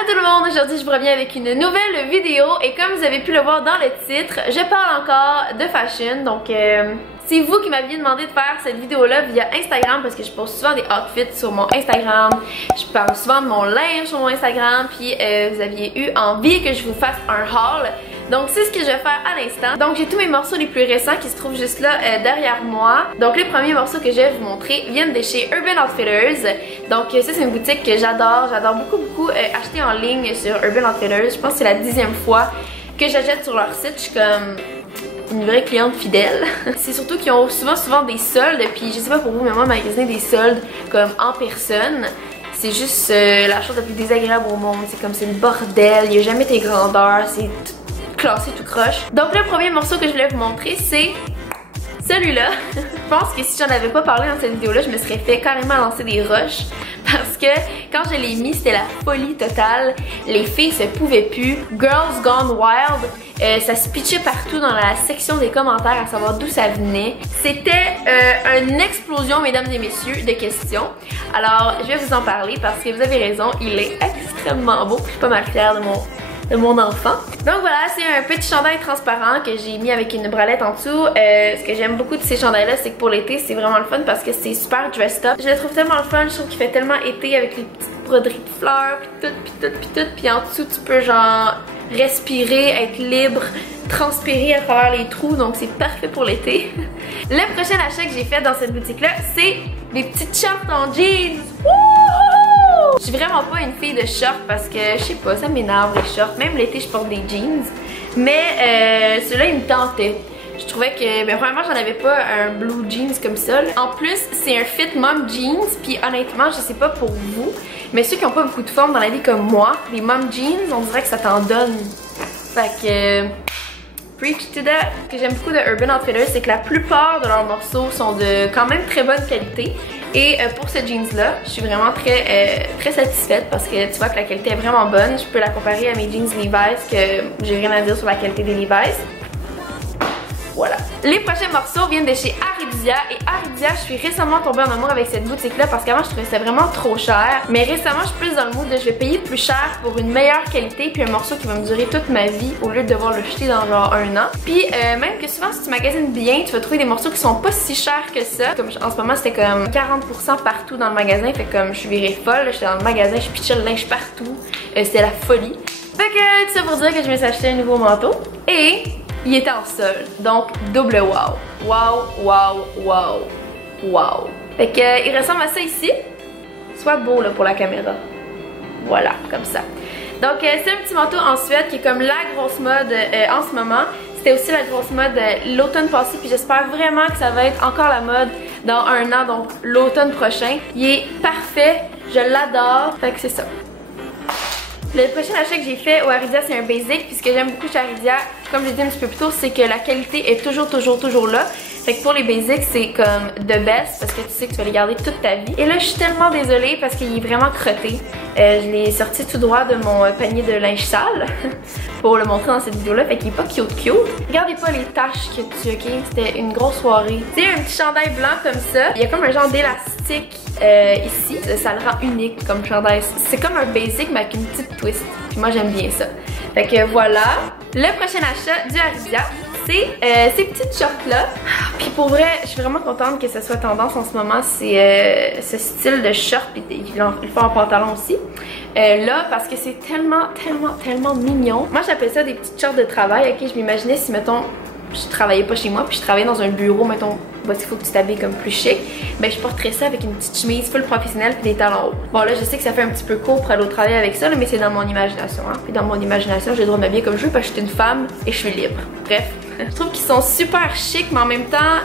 Allô tout le monde, aujourd'hui je vous reviens avec une nouvelle vidéo et comme vous avez pu le voir dans le titre, je parle encore de fashion, donc c'est vous qui m'aviez demandé de faire cette vidéo là via Instagram parce que je poste souvent des outfits sur mon Instagram, je parle souvent de mon linge sur mon Instagram, puis vous aviez eu envie que je vous fasse un haul. Donc c'est ce que je vais faire à l'instant. Donc j'ai tous mes morceaux les plus récents qui se trouvent juste là derrière moi. Donc les premiers morceaux que je vais vous montrer viennent de chez Urban Outfitters. Donc ça c'est une boutique que j'adore beaucoup acheter en ligne sur Urban Outfitters. Je pense que c'est la 10e fois que j'achète sur leur site. Je suis comme une vraie cliente fidèle. C'est surtout qu'ils ont souvent des soldes, puis je sais pas pour vous mais moi magasiner des soldes comme en personne, c'est juste la chose la plus désagréable au monde. C'est comme c'est le bordel, il n'y a jamais tes grandeurs, c'est tout classé tout croche. Donc le premier morceau que je voulais vous montrer c'est celui-là. Je pense que si j'en avais pas parlé dans cette vidéo là je me serais fait carrément lancer des roches parce que quand je l'ai mis c'était la folie totale. Les filles se pouvaient plus. Girls Gone Wild. Ça se pitchait partout dans la section des commentaires à savoir d'où ça venait. C'était une explosion mesdames et messieurs de questions. Alors je vais vous en parler parce que vous avez raison, il est extrêmement beau. Je suis pas mal fière de mon enfant. Donc voilà, c'est un petit chandail transparent que j'ai mis avec une bralette en dessous. Ce que j'aime beaucoup de ces chandails là, c'est que pour l'été c'est vraiment le fun parce que c'est super dressed up. Je le trouve tellement le fun, je trouve qu'il fait tellement été avec les petites broderies de fleurs puis tout. Puis en dessous tu peux genre respirer, être libre, transpirer à travers les trous, donc c'est parfait pour l'été. Le prochain achat que j'ai fait dans cette boutique là, c'est des petites shorts en jeans. Wouhou! Je suis vraiment pas une fille de shorts parce que je sais pas, ça m'énerve les shorts. Même l'été je porte des jeans, mais celui-là il me tentait. Je trouvais que, ben premièrement j'en avais pas un blue jeans comme ça. En plus c'est un fit mom jeans, puis honnêtement je sais pas pour vous, mais ceux qui ont pas beaucoup de forme dans la vie comme moi, les mom jeans on dirait que ça t'en donne. Fait que preach to that. Ce que j'aime beaucoup de Urban Outfitters c'est que la plupart de leurs morceaux sont de quand même très bonne qualité. Et pour ce jeans là, je suis vraiment très satisfaite parce que tu vois que la qualité est vraiment bonne. Je peux la comparer à mes jeans Levi's que j'ai rien à dire sur la qualité des Levi's. Voilà. Les prochains morceaux viennent de chez Aridia et Aridia, je suis récemment tombée en amour avec cette boutique là parce qu'avant je trouvais ça vraiment trop cher, mais récemment je suis plus dans le mood de je vais payer plus cher pour une meilleure qualité puis un morceau qui va me durer toute ma vie au lieu de devoir le jeter dans genre un an. Puis même que souvent si tu magasines bien, tu vas trouver des morceaux qui sont pas si chers que ça. Comme en ce moment c'était comme 40% partout dans le magasin, fait comme je suis virée folle, j'étais dans le magasin, je pitchais le linge partout, c'était la folie. Fait que tout ça pour dire que je me suis acheté un nouveau manteau et il était en solde, donc double wow. Wow. Fait que il ressemble à ça ici. Soit beau là pour la caméra. Voilà, comme ça. Donc c'est un petit manteau en Suède qui est comme la grosse mode en ce moment. C'était aussi la grosse mode l'automne passé, puis j'espère vraiment que ça va être encore la mode dans un an, donc l'automne prochain. Il est parfait, je l'adore. Fait que c'est ça. Le prochain achat que j'ai fait au Aridia c'est un basic, puis ce que j'aime beaucoup chez Aridia, comme j'ai dit un petit peu plus tôt, c'est que la qualité est toujours là. Fait que pour les basics c'est comme the best parce que tu sais que tu vas les garder toute ta vie. Et là je suis tellement désolée parce qu'il est vraiment crotté. Je l'ai sorti tout droit de mon panier de linge sale pour le montrer dans cette vidéo là, fait qu'il est pas cute. Regardez pas les taches que tu, ok? C'était une grosse soirée. C'est un petit chandail blanc comme ça. Il y a comme un genre d'élastique ici. Ça le rend unique comme chandail. C'est comme un basic mais avec une petite twist. Puis moi j'aime bien ça. Fait que voilà. Le prochain achat du Aridia, c'est ces petites shorts là. Puis pour vrai, je suis vraiment contente que ça soit tendance en ce moment. C'est ce style de short, puis il le fait en pantalon aussi. Là, parce que c'est tellement mignon. Moi j'appelle ça des petites shorts de travail. Ok, je m'imaginais si mettons je travaillais pas chez moi puis je travaillais dans un bureau, mettons, voici, il faut que tu t'habilles comme plus chic, ben je porterais ça avec une petite chemise full professionnelle puis des talons hauts. Bon là je sais que ça fait un petit peu court pour aller au travail avec ça là, mais c'est dans mon imagination hein. Puis dans mon imagination j'ai le droit de m'habiller comme je veux parce que je suis une femme et je suis libre. Bref, je trouve qu'ils sont super chics mais en même temps,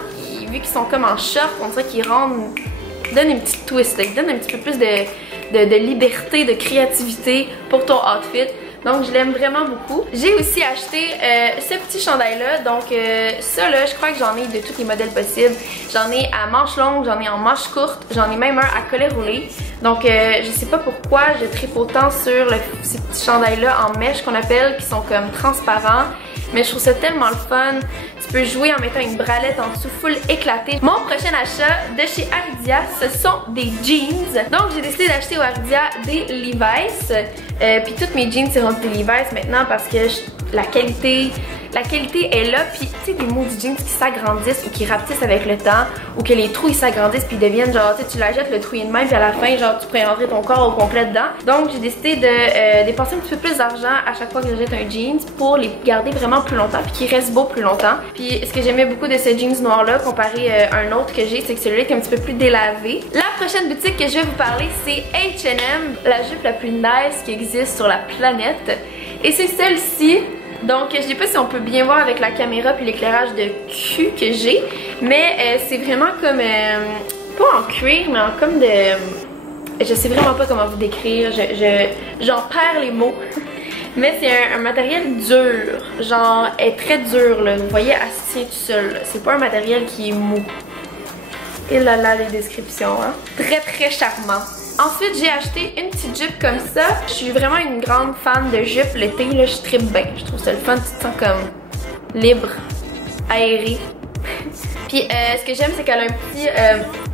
vu qu'ils sont comme en short, on dirait qu'ils donnent une petite twist, ils donnent un petit peu plus de liberté, de créativité pour ton outfit. Donc je l'aime vraiment beaucoup. J'ai aussi acheté ce petit chandail là. Donc ça là, je crois que j'en ai de tous les modèles possibles. J'en ai à manches longues, j'en ai en manches courtes, j'en ai même un à collet roulé. Donc je sais pas pourquoi je tripe autant sur ces petits chandails là en mèche qu'on appelle, qui sont comme transparents. mais je trouve ça tellement le fun. Tu peux jouer en mettant une bralette en dessous full éclatée. Mon prochain achat de chez Aridia, ce sont des jeans. Donc j'ai décidé d'acheter au Aridia des Levi's. Puis toutes mes jeans seront des Levi's maintenant parce que la qualité est là. Puis tu sais, des maudits jeans qui s'agrandissent ou qui rapetissent avec le temps, ou que les trous ils s'agrandissent puis ils deviennent genre, tu la jettes le trou de même puis à la fin genre tu pourrais rentrer ton corps au complet dedans. Donc j'ai décidé de dépenser un petit peu plus d'argent à chaque fois que je jette un jeans pour les garder vraiment plus longtemps puis qu'ils restent beaux plus longtemps. Puis ce que j'aimais beaucoup de ce jeans noir là comparé à un autre que j'ai, c'est que celui-là est un petit peu plus délavé. La prochaine boutique que je vais vous parler, c'est H&M, la jupe la plus nice qui existe sur la planète. Et c'est celle-ci. Donc je sais pas si on peut bien voir avec la caméra puis l'éclairage de cul que j'ai, mais c'est vraiment comme pas en cuir mais en comme de, je sais vraiment pas comment vous décrire, j'en perds les mots. Mais c'est un matériel dur, genre elle est très dur là, vous voyez elle se tient tout seul, c'est pas un matériel qui est mou. Et là là les descriptions hein, très charmant. Ensuite, j'ai acheté une petite jupe comme ça. Je suis vraiment une grande fan de jupes. L'été, là, je trippe bien. Je trouve ça le fun. Tu te sens comme libre, aéré. Puis, ce que j'aime, c'est qu'elle a un petit...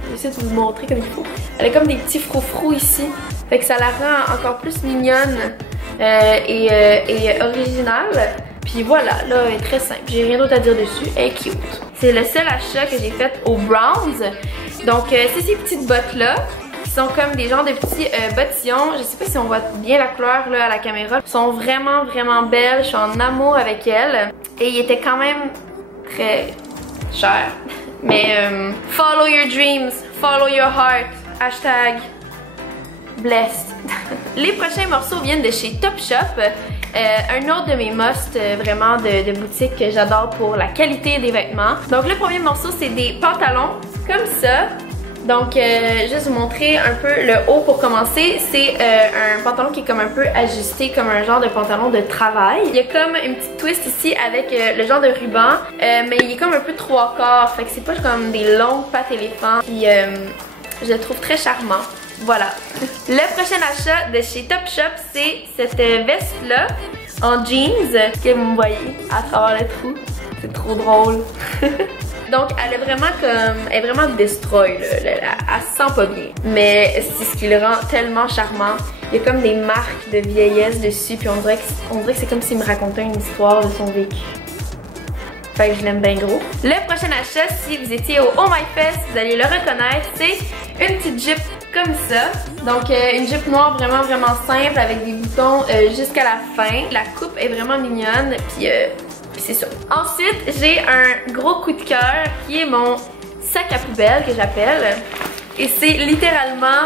j'essaie de vous montrer comme il faut. Elle a comme des petits froufrous ici. Fait que ça la rend encore plus mignonne et originale. Puis voilà, là, elle est très simple. J'ai rien d'autre à dire dessus. Elle est cute. C'est le seul achat que j'ai fait au Browns. Donc, c'est ces petites bottes-là. Sont comme des genres de petits bottillons. Je sais pas si on voit bien la couleur là à la caméra. Elles sont vraiment belles. Je suis en amour avec elles. Et ils étaient quand même très chers. Mais follow your dreams, follow your heart. Hashtag blessed. Les prochains morceaux viennent de chez Topshop. Un autre de mes must vraiment de boutique que j'adore pour la qualité des vêtements. Donc le premier morceau c'est des pantalons comme ça. Donc, juste vous montrer un peu le haut pour commencer. C'est un pantalon qui est comme un peu ajusté, comme un genre de pantalon de travail. Il y a comme une petite twist ici avec le genre de ruban, mais il est comme un peu 3/4. Fait que c'est pas comme des longues pattes éléphants. Puis, je le trouve très charmant. Voilà. Le prochain achat de chez Topshop, c'est cette veste-là en jeans que vous me voyez à travers le trou. C'est trop drôle. Donc elle est vraiment comme, elle est vraiment destroy là, elle se sent pas bien. Mais c'est ce qui le rend tellement charmant. Il y a comme des marques de vieillesse dessus puis on dirait que c'est comme s'il me racontait une histoire de son vécu. Fait que je l'aime bien gros. Le prochain achat, si vous étiez au Oh My Fest, vous allez le reconnaître, c'est une petite jupe comme ça. Donc une jupe noire vraiment simple avec des boutons jusqu'à la fin. La coupe est vraiment mignonne puis c'est ça. Ensuite, j'ai un gros coup de cœur qui est mon sac à poubelle que j'appelle. Et c'est littéralement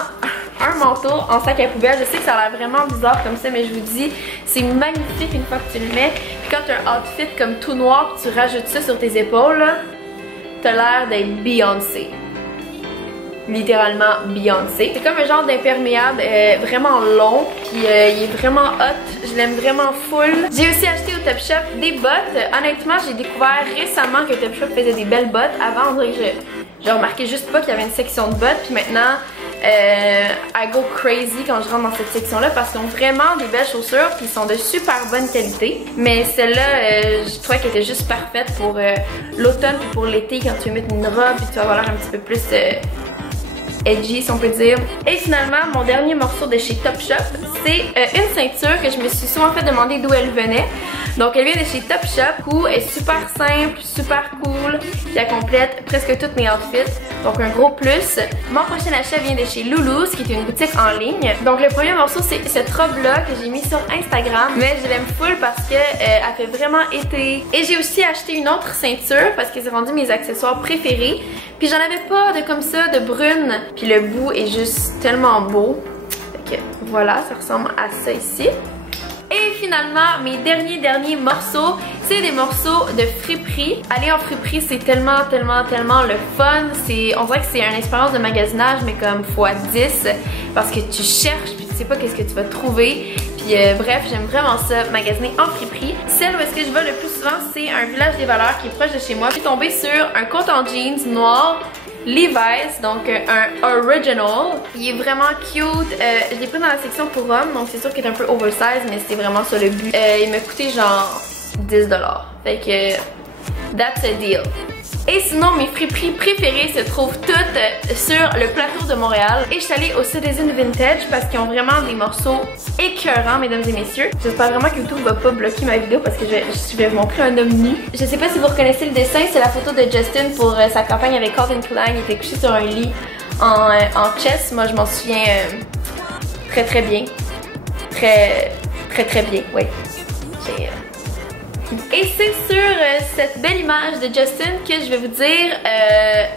un manteau en sac à poubelle. Je sais que ça a l'air vraiment bizarre comme ça, mais je vous dis, c'est magnifique une fois que tu le mets. Puis quand tu as un outfit comme tout noir, puis tu rajoutes ça sur tes épaules, t'as l'air d'être Beyoncé. Littéralement Beyoncé. C'est comme un genre d'imperméable vraiment long, puis il est vraiment hot. Je l'aime vraiment full. J'ai aussi acheté au Topshop des bottes. Honnêtement, j'ai découvert récemment que Topshop faisait des belles bottes. Avant, on dirait que je remarquais juste pas qu'il y avait une section de bottes, puis maintenant I go crazy quand je rentre dans cette section-là parce qu'ils ont vraiment des belles chaussures, puis ils sont de super bonne qualité. Mais celle-là, je trouvais qu'elle était juste parfaite pour l'automne, puis pour l'été, quand tu veux mettre une robe, puis tu vas avoir l'air un petit peu plus edgy si on peut dire. Et finalement, mon dernier morceau de chez Topshop, c'est une ceinture que je me suis souvent fait demander d'où elle venait. Donc elle vient de chez Topshop, elle est super simple, super cool, puis elle complète presque tous mes outfits, donc un gros plus. Mon prochain achat vient de chez Lulu's, qui est une boutique en ligne. Donc le premier morceau c'est cette robe là que j'ai mis sur Instagram, mais je l'aime full parce que elle fait vraiment été. Et j'ai aussi acheté une autre ceinture parce que c'est rendu mes accessoires préférés. Puis j'en avais pas de comme ça, de brune. Puis le bout est juste tellement beau. Fait que voilà, ça ressemble à ça ici. Et finalement, mes derniers morceaux, c'est des morceaux de friperie. Aller en friperie, c'est tellement le fun. On dirait que c'est une expérience de magasinage, mais comme x10. Parce que tu cherches, puis tu sais pas qu'est-ce que tu vas trouver. Puis bref, j'aime vraiment ça, magasiner en friperie. Celle où est-ce que je vais le plus souvent, c'est un village des valeurs qui est proche de chez moi. Je suis tombée sur un compte en jeans noir Levi's, donc un original. Il est vraiment cute. Je l'ai pris dans la section pour hommes, donc c'est sûr qu'il est un peu oversize, mais c'est vraiment ça le but. Il m'a coûté genre 10$. Fait que that's a deal. Et sinon, mes friperies préférées se trouvent toutes sur le plateau de Montréal. Et je suis allée au Citizen Vintage parce qu'ils ont vraiment des morceaux écœurants, mesdames et messieurs. J'espère vraiment que YouTube va pas bloquer ma vidéo parce que je vais vous montrer un homme nu. Je sais pas si vous reconnaissez le dessin, c'est la photo de Justin pour sa campagne avec Calvin Klein. Il était couché sur un lit en chess. Moi, je m'en souviens très bien. Très bien, oui. Et c'est sur cette belle image de Justin que je vais vous dire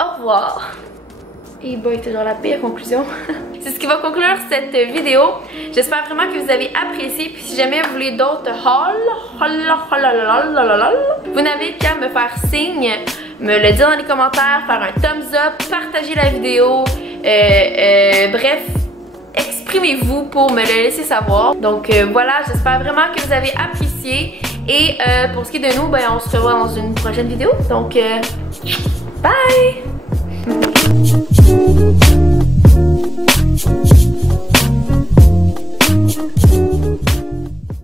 au revoir. Et boy, c'est genre la pire conclusion. C'est ce qui va conclure cette vidéo. J'espère vraiment que vous avez apprécié. Puis si jamais vous voulez d'autres hauls, vous n'avez qu'à me faire signe, me le dire dans les commentaires, faire un thumbs up, partager la vidéo, bref. Exprimez-vous pour me le laisser savoir. Donc voilà, j'espère vraiment que vous avez apprécié. Et pour ce qui est de nous, ben, on se revoit dans une prochaine vidéo. Donc, bye!